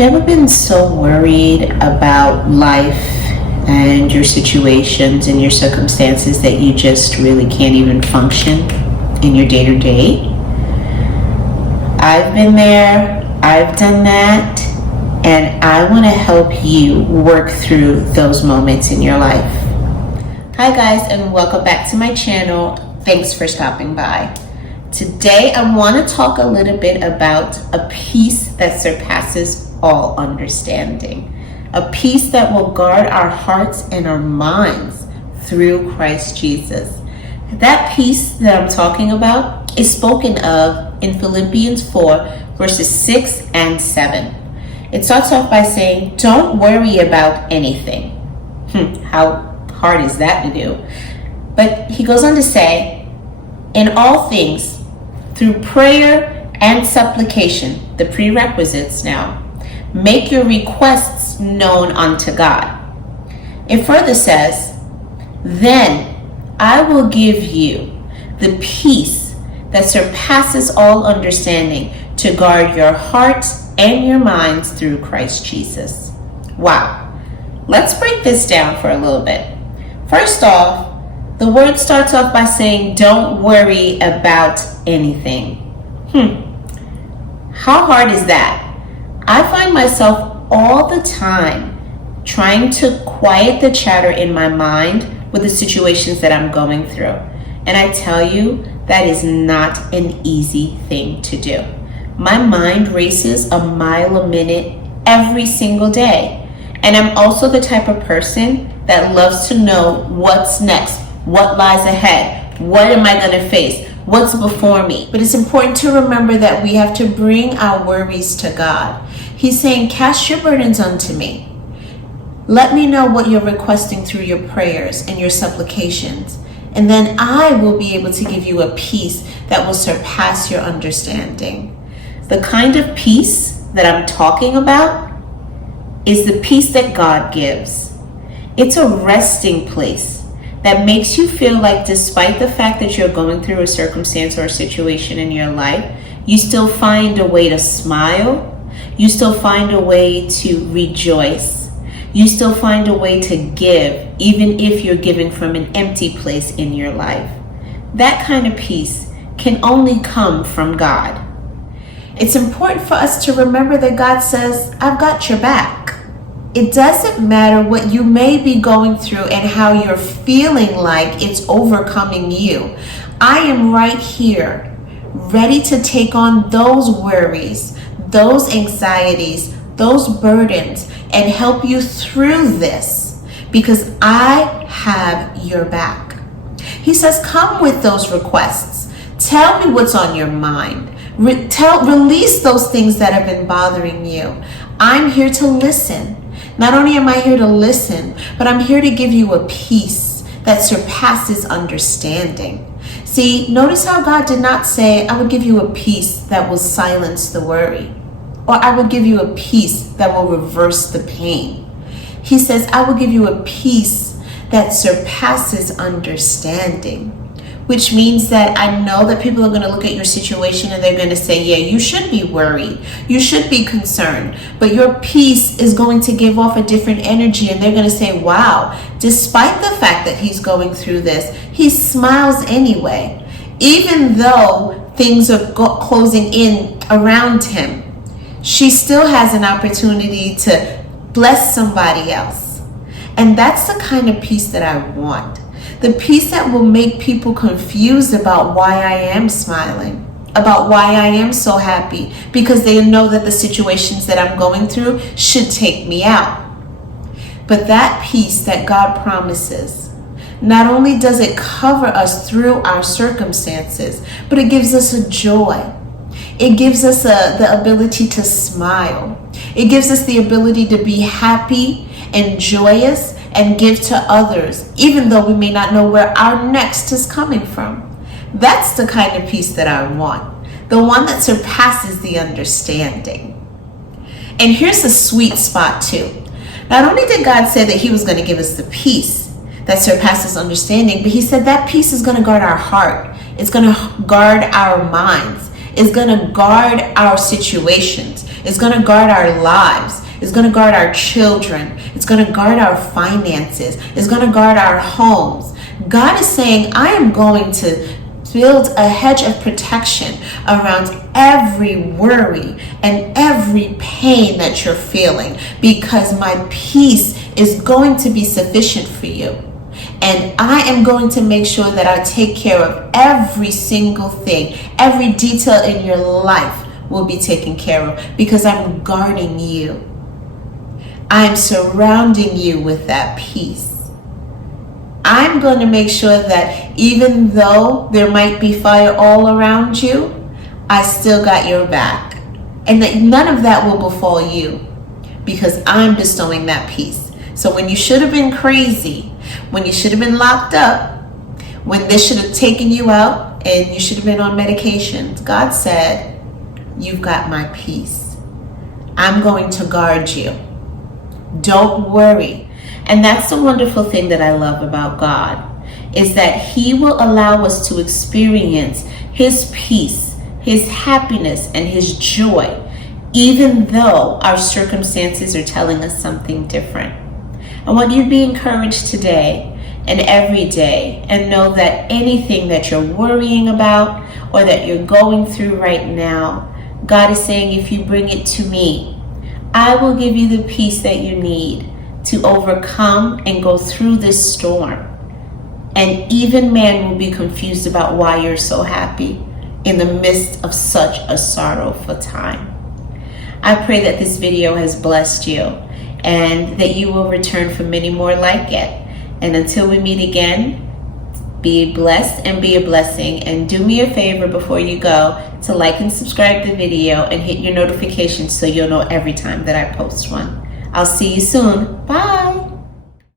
You ever been so worried about life and your situations and your circumstances that you just really can't even function in your day-to-day? I've been there, I've done that, and I want to help you work through those moments in your life. Hi guys, and welcome back to my channel. Thanks for stopping by. Today I want to talk a little bit about a peace that surpasses all understanding. A peace that will guard our hearts and our minds through Christ Jesus. That peace that I'm talking about is spoken of in Philippians 4 verses 6 and 7. It starts off by saying, don't worry about anything. How hard is that to do? But he goes on to say, in all things, through prayer and supplication, the prerequisites now, make your requests known unto God. It further says, then I will give you the peace that surpasses all understanding to guard your hearts and your minds through Christ Jesus. Wow. Let's break this down for a little bit. First off, the word starts off by saying, don't worry about anything. How hard is that? I find myself all the time trying to quiet the chatter in my mind with the situations that I'm going through. And I tell you, that is not an easy thing to do. My mind races a mile a minute every single day. And I'm also the type of person that loves to know what's next, what lies ahead, what am I going to face, what's before me. But it's important to remember that we have to bring our worries to God. He's saying, cast your burdens unto me. Let me know what you're requesting through your prayers and your supplications. And then I will be able to give you a peace that will surpass your understanding. The kind of peace that I'm talking about is the peace that God gives. It's a resting place that makes you feel like despite the fact that you're going through a circumstance or a situation in your life, you still find a way to smile. You still find a way to rejoice. You still find a way to give, even if you're giving from an empty place in your life. That kind of peace can only come from God. It's important for us to remember that God says, I've got your back. It doesn't matter what you may be going through and how you're feeling like it's overcoming you. I am right here, ready to take on those worries, those anxieties, those burdens, and help you through this because I have your back. He says, come with those requests. Tell me what's on your mind. Release those things that have been bothering you. I'm here to listen. Not only am I here to listen, but I'm here to give you a peace that surpasses understanding. See, notice how God did not say, I would give you a peace that will silence the worry, or I will give you a peace that will reverse the pain. He says, I will give you a peace that surpasses understanding. Which means that I know that people are going to look at your situation and they're going to say, yeah, you should be worried. You should be concerned. But your peace is going to give off a different energy. And they're going to say, wow, despite the fact that he's going through this, he smiles anyway. Even though things are closing in around him, she still has an opportunity to bless somebody else. And that's the kind of peace that I want. The peace that will make people confused about why I am smiling, about why I am so happy, because they know that the situations that I'm going through should take me out. But that peace that God promises, not only does it cover us through our circumstances, but it gives us a joy. It gives us the ability to smile. It gives us the ability to be happy and joyous and give to others, even though we may not know where our next is coming from. That's the kind of peace that I want, the one that surpasses the understanding. And here's the sweet spot too. Not only did God say that he was going to give us the peace that surpasses understanding, but he said that peace is going to guard our heart. It's going to guard our minds. is going to guard our situations. It's going to guard our lives. It's going to guard our children. It's going to guard our finances. It's going to guard our homes. God is saying, I am going to build a hedge of protection around every worry and every pain that you're feeling, because my peace is going to be sufficient for you. And I am going to make sure that I take care of every single thing. Every detail in your life will be taken care of, because I'm guarding you. I am surrounding you with that peace. I'm going to make sure that even though there might be fire all around you, I still got your back. And that none of that will befall you, because I'm bestowing that peace. So when you should have been crazy, when you should have been locked up, when this should have taken you out and you should have been on medications, God said, you've got my peace. I'm going to guard you. Don't worry. And that's the wonderful thing that I love about God, is that He will allow us to experience His peace, His happiness, and His joy, even though our circumstances are telling us something different. I want you to be encouraged today and every day, and know that anything that you're worrying about or that you're going through right now, God is saying, if you bring it to me, I will give you the peace that you need to overcome and go through this storm. And even man will be confused about why you're so happy in the midst of such a sorrowful time. I pray that this video has blessed you and that you will return for many more like it. And until we meet again, be blessed and be a blessing. And do me a favor before you go to like and subscribe the video and hit your notifications so you'll know every time that I post one. I'll see you soon. Bye.